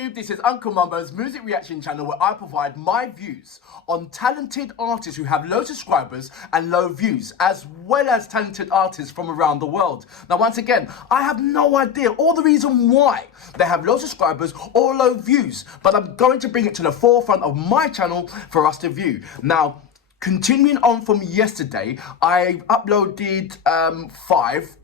YouTube, this is Uncle Mumbo's music reaction channel where I provide my views on talented artists who have low subscribers and low views, as well as talented artists from around the world. Now, once again, I have no idea or the reason why they have low subscribers or low views, but I'm going to bring it to the forefront of my channel for us to view. Now, continuing on from yesterday, I uploaded 5.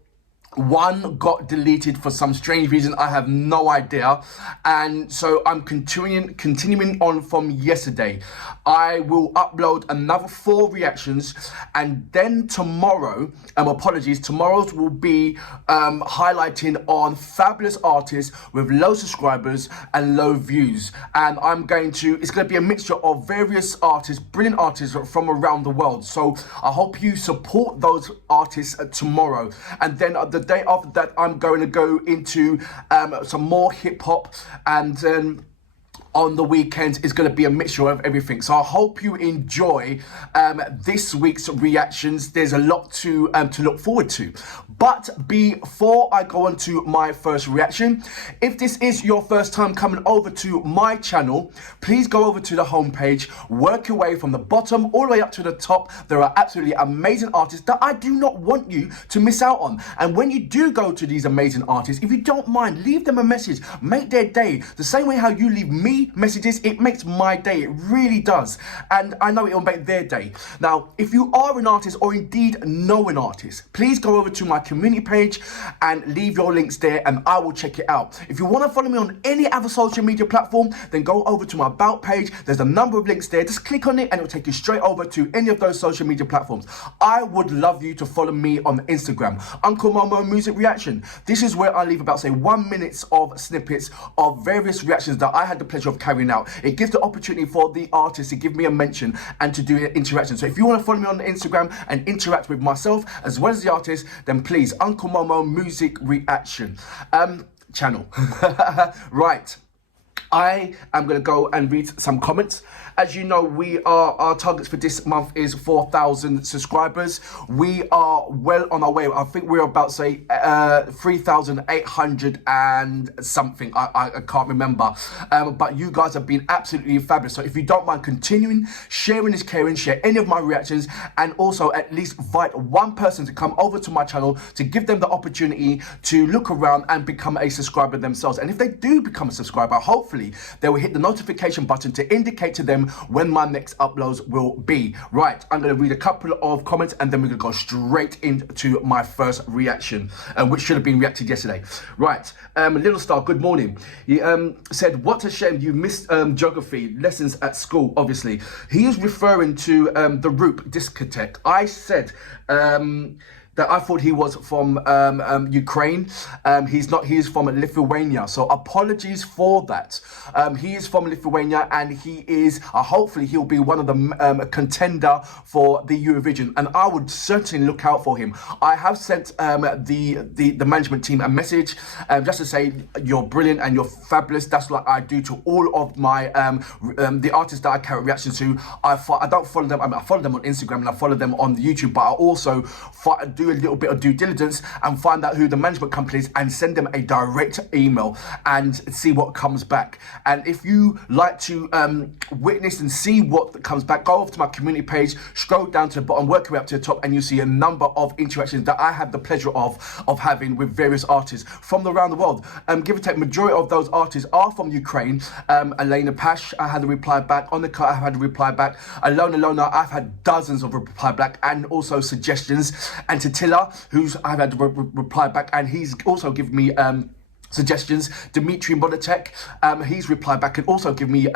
One got deleted for some strange reason, I have no idea, and so I'm continuing on from yesterday. I will upload another 4 reactions, and then tomorrow, tomorrow's will be highlighting on fabulous artists with low subscribers and low views, and it's going to be a mixture of various artists, brilliant artists from around the world. So I hope you support those artists tomorrow, and then the day after that I'm going to go into some more hip-hop, and then on the weekends is going to be a mixture of everything. So I hope you enjoy this week's reactions. There's a lot to look forward to. But before I go on to my first reaction, if this is your first time coming over to my channel, please go over to the homepage, work your way from the bottom all the way up to the top. There are absolutely amazing artists that I do not want you to miss out on. And when you do go to these amazing artists, if you don't mind, leave them a message, make their day. The same way how you leave me messages, it makes my day, it really does. And I know it will make their day. Now, if you are an artist or indeed know an artist, please go over to my community page and leave your links there and I will check it out. If you want to follow me on any other social media platform, then go over to my About page. There's a number of links there. Just click on it and it will take you straight over to any of those social media platforms. I would love you to follow me on Instagram, Uncle Momo Music Reaction. This is where I leave about, say, 1 minute of snippets of various reactions that I had the pleasure of carrying out. It gives the opportunity for the artist to give me a mention and to do an interaction. So if you want to follow me on Instagram and interact with myself as well as the artist, then please, Uncle Momo Music Reaction channel. Right, I am going to go and read some comments. As you know, our targets for this month is 4,000 subscribers. We are well on our way. I think we're about, say, 3,800 and something. I can't remember. But you guys have been absolutely fabulous. So if you don't mind continuing, sharing is caring, share any of my reactions, and also at least invite one person to come over to my channel to give them the opportunity to look around and become a subscriber themselves. And if they do become a subscriber, hopefully they will hit the notification button to indicate to them when my next uploads will be. Right, I'm going to read a couple of comments and then we're going to go straight into my first reaction, which should have been reacted yesterday. Right, Little Star, good morning. He said, what a shame you missed geography lessons at school, obviously. He is referring to the Roop discotheque. I said that I thought he was from Ukraine. He's not, he is from Lithuania. So apologies for that. He is from Lithuania and he is, hopefully he'll be one of the contender for the Eurovision. And I would certainly look out for him. I have sent the management team a message just to say, you're brilliant and you're fabulous. That's what I do to all of my, the artists that I carry reactions to. I don't follow them, I follow them on Instagram and I follow them on YouTube, but I also do a little bit of due diligence and find out who the management company is and send them a direct email and see what comes back. And if you like to witness and see what comes back, go over to my community page, scroll down to the bottom, work your way up to the top, and you see a number of interactions that I have the pleasure of having with various artists from around the world. Give or take, majority of those artists are from Ukraine. Elena Pash, I had a reply back. Onika, I had a reply back. Alona, I've had dozens of reply back and also suggestions. And to Tilla, I've had to reply back, and he's also given me suggestions. Dimitri Monotek, he's replied back and also given me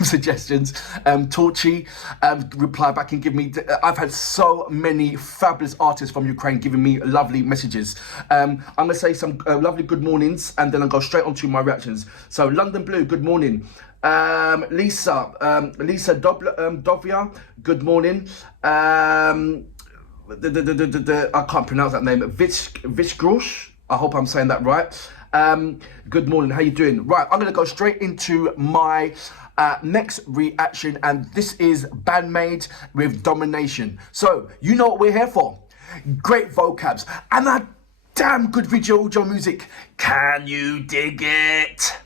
suggestions. Torchi, reply back and give me, I've had so many fabulous artists from Ukraine giving me lovely messages. I'm going to say some lovely good mornings and then I'll go straight on to my reactions. So London Blue, good morning. Lisa Dovia, good morning. I can't pronounce that name. Vishgrosh, I hope I'm saying that right. Good morning, how you doing? Right, I'm going to go straight into my next reaction, and this is BAND-MAID with Domination. So, you know what we're here for. Great vocabs and a damn good video audio music. Can you dig it?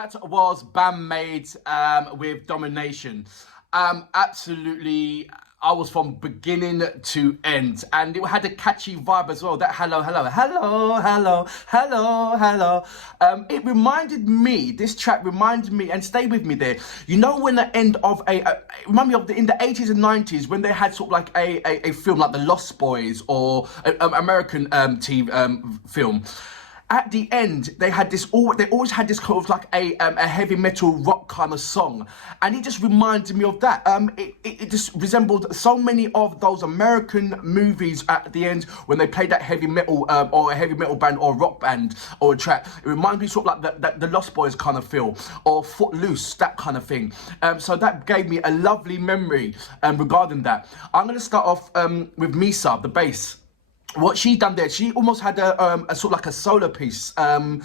That was BAND-MAID with Domination. Absolutely, I was from beginning to end, and it had a catchy vibe as well. That hello, hello, hello, hello, hello, hello. It reminded me, this track reminded me, and stay with me there. You know, when the end of remind me of in the 80s and 90s when they had sort of like a film like The Lost Boys or American TV film. At the end, they always had this kind of like a heavy metal rock kind of song, and it just reminded me of that. It just resembled so many of those American movies at the end when they played that heavy metal or a heavy metal band or a rock band or a track. It reminds me sort of like the Lost Boys kind of feel, or Footloose, that kind of thing. So that gave me a lovely memory regarding that. I'm going to start off with Misa, the bass. What she done there, she almost had a sort of like a solo piece. One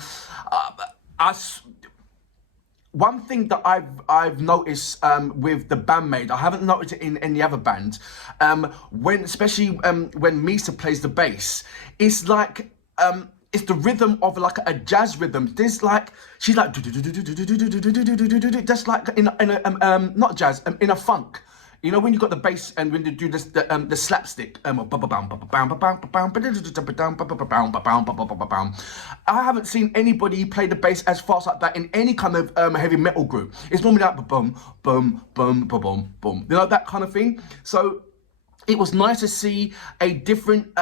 thing that I've noticed with the BAND-MAID, I haven't noticed it in any other band, especially when Misa plays the bass, it's like it's the rhythm of like a jazz rhythm. There's like she's like just like in a not jazz, in a funk. You know, when you got the bass and when they do this, the slapstick. I haven't seen anybody play the bass as fast like that in any kind of heavy metal group. It's normally like boom, boom, boom, boom, boom, boom. You know, that kind of thing. So it was nice to see a different,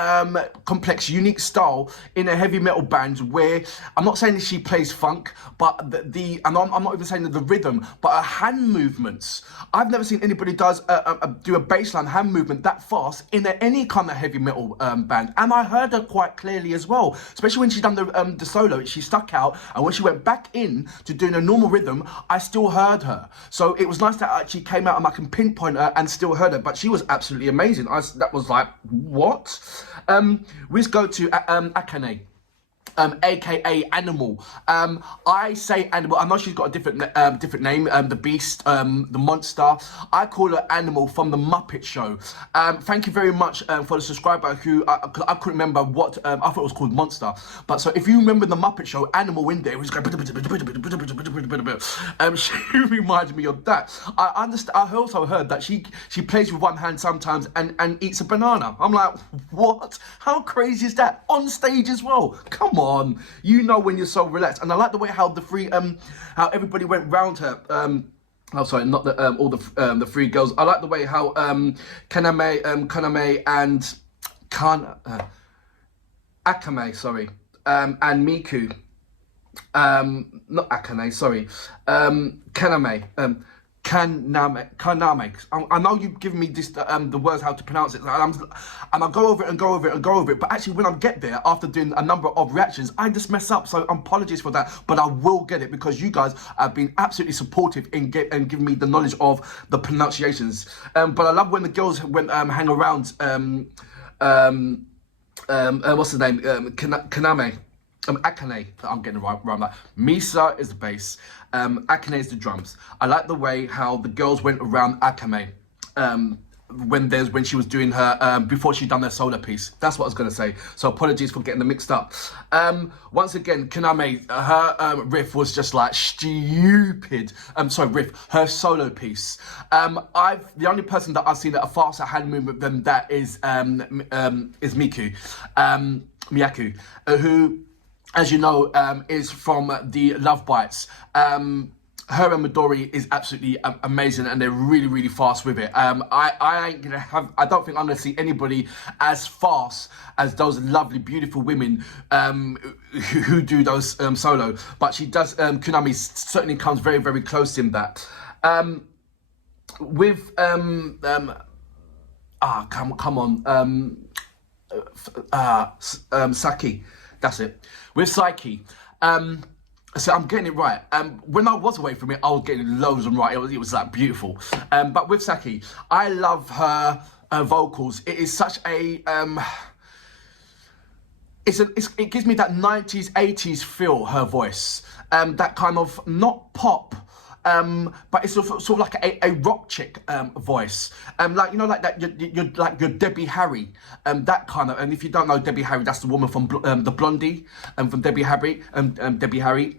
complex, unique style in a heavy metal band where, I'm not saying that she plays funk, but and I'm not even saying the rhythm, but her hand movements. I've never seen anybody do a bassline hand movement that fast in any kind of heavy metal band. And I heard her quite clearly as well, especially when she done the solo. She stuck out, and when she went back in to doing a normal rhythm, I still heard her. So it was nice that I actually came out and I can pinpoint her and still heard her, but she was absolutely amazing. That was like, what? We go to Akane. AKA Animal. I say Animal. I know she's got a different name. The Beast, the Monster. I call her Animal from the Muppet Show. Thank you very much for the subscriber who I couldn't remember what I thought it was called Monster. But so if you remember the Muppet Show, Animal in there was going. She reminded me of that. I understand. I also heard that she plays with one hand sometimes and eats a banana. I'm like, what? How crazy is that? On stage as well. Come on. You know when you're so relaxed. And I like the way how how everybody went round her. Oh, sorry, not all the three girls. I like the way how Kaname and Akame, sorry, and Miku, not Akane, sorry, Kaname. Kaname. I know you've given me this the words how to pronounce it, and I go over it and go over it and go over it. But actually, when I get there after doing a number of reactions, I just mess up. So apologies for that, but I will get it because you guys have been absolutely supportive in giving me the knowledge of the pronunciations. But I love when the girls hang around. What's the name? Kaname. Akane, I'm getting it right. Like, Misa is the bass, Akane is the drums. I like the way how the girls went around Akame when she was doing her before she done her solo piece. That's what I was gonna say. So apologies for getting them mixed up. Once again, Kaname, her riff was just like stupid. Her solo piece. The only person that I've seen at a faster hand movement than that is Miku, Miyaku, who, as you know, is from the Love Bites. Her and Midori is absolutely amazing, and they're really, really fast with it. I ain't gonna I don't think I'm gonna see anybody as fast as those lovely, beautiful women who do those solo. But she does. Kunami certainly comes very, very close in that. With come on, Saki. That's it. With Psyche, so I'm getting it right. When I was away from it, I was getting loads and right. It was like beautiful. But with Saki, I love her vocals. It is such a it gives me that 90s, 80s feel. Her voice, that kind of not pop. But it's sort of like a rock chick voice, like, you know, like that you're like your Debbie Harry, that kind of. And if you don't know Debbie Harry, that's the woman from the Blondie, from Debbie Harry, Debbie Harry.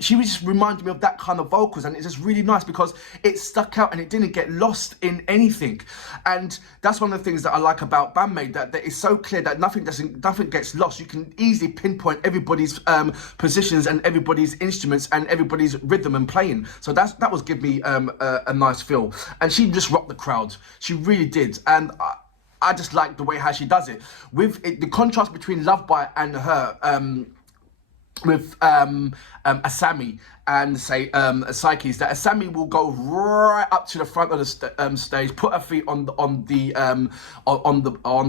she was just reminding me of that kind of vocals, and it's just really nice because it stuck out and it didn't get lost in anything. And that's one of the things that I like about BAND-MAID, that it's so clear that nothing gets lost. You can easily pinpoint everybody's positions and everybody's instruments and everybody's rhythm and playing. So that was giving me a nice feel. And she just rocked the crowd. She really did. And I just like the way how she does it. With the contrast between Love Bite and her, with Asami and say Psyche's, that Asami will go right up to the front of the stage, put her feet on the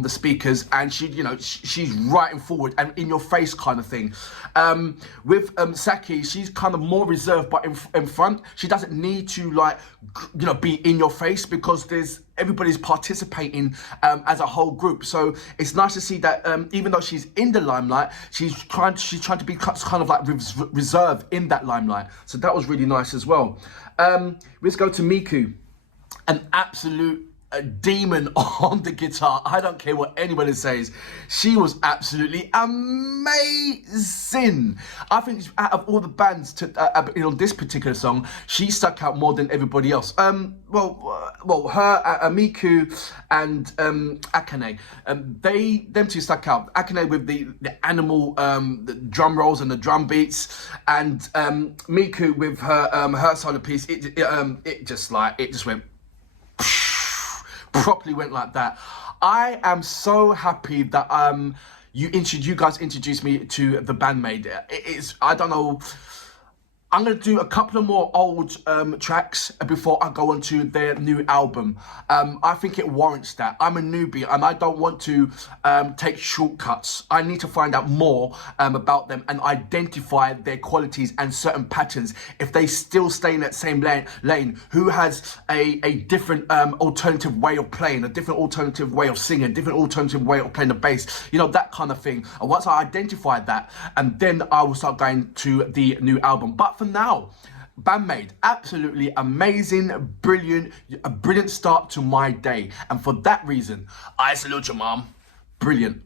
speakers, and she's right and forward and in your face kind of thing. With Saki, she's kind of more reserved, but in front, she doesn't need to be in your face because everybody's participating as a whole group. So it's nice to see that even though she's in the limelight, she's trying to be kind of like reserved in that limelight. So that was really nice as well. Let's go to Miku, an absolute demon on the guitar. I don't care what anybody says. She was absolutely amazing. I think out of all the bands on this particular song, she stuck out more than everybody else. Her, Miku and Akane, them two stuck out. Akane with the animal the drum rolls and the drum beats, and Miku with her solo piece. It just went. Properly went like that. I am so happy that you guys introduced me to the BAND-MAID. I don't know. I'm going to do a couple of more old tracks before I go on to their new album. I think it warrants that. I'm a newbie and I don't want to take shortcuts. I need to find out more about them and identify their qualities and certain patterns. If they still stay in that same lane, who has a different alternative way of playing, a different alternative way of singing, a different alternative way of playing the bass, that kind of thing. And once I identify that, and then I will start going to the new album. But for now, BAND-MAID, absolutely amazing, brilliant, a brilliant start to my day. And for that reason, I salute your mom. Brilliant.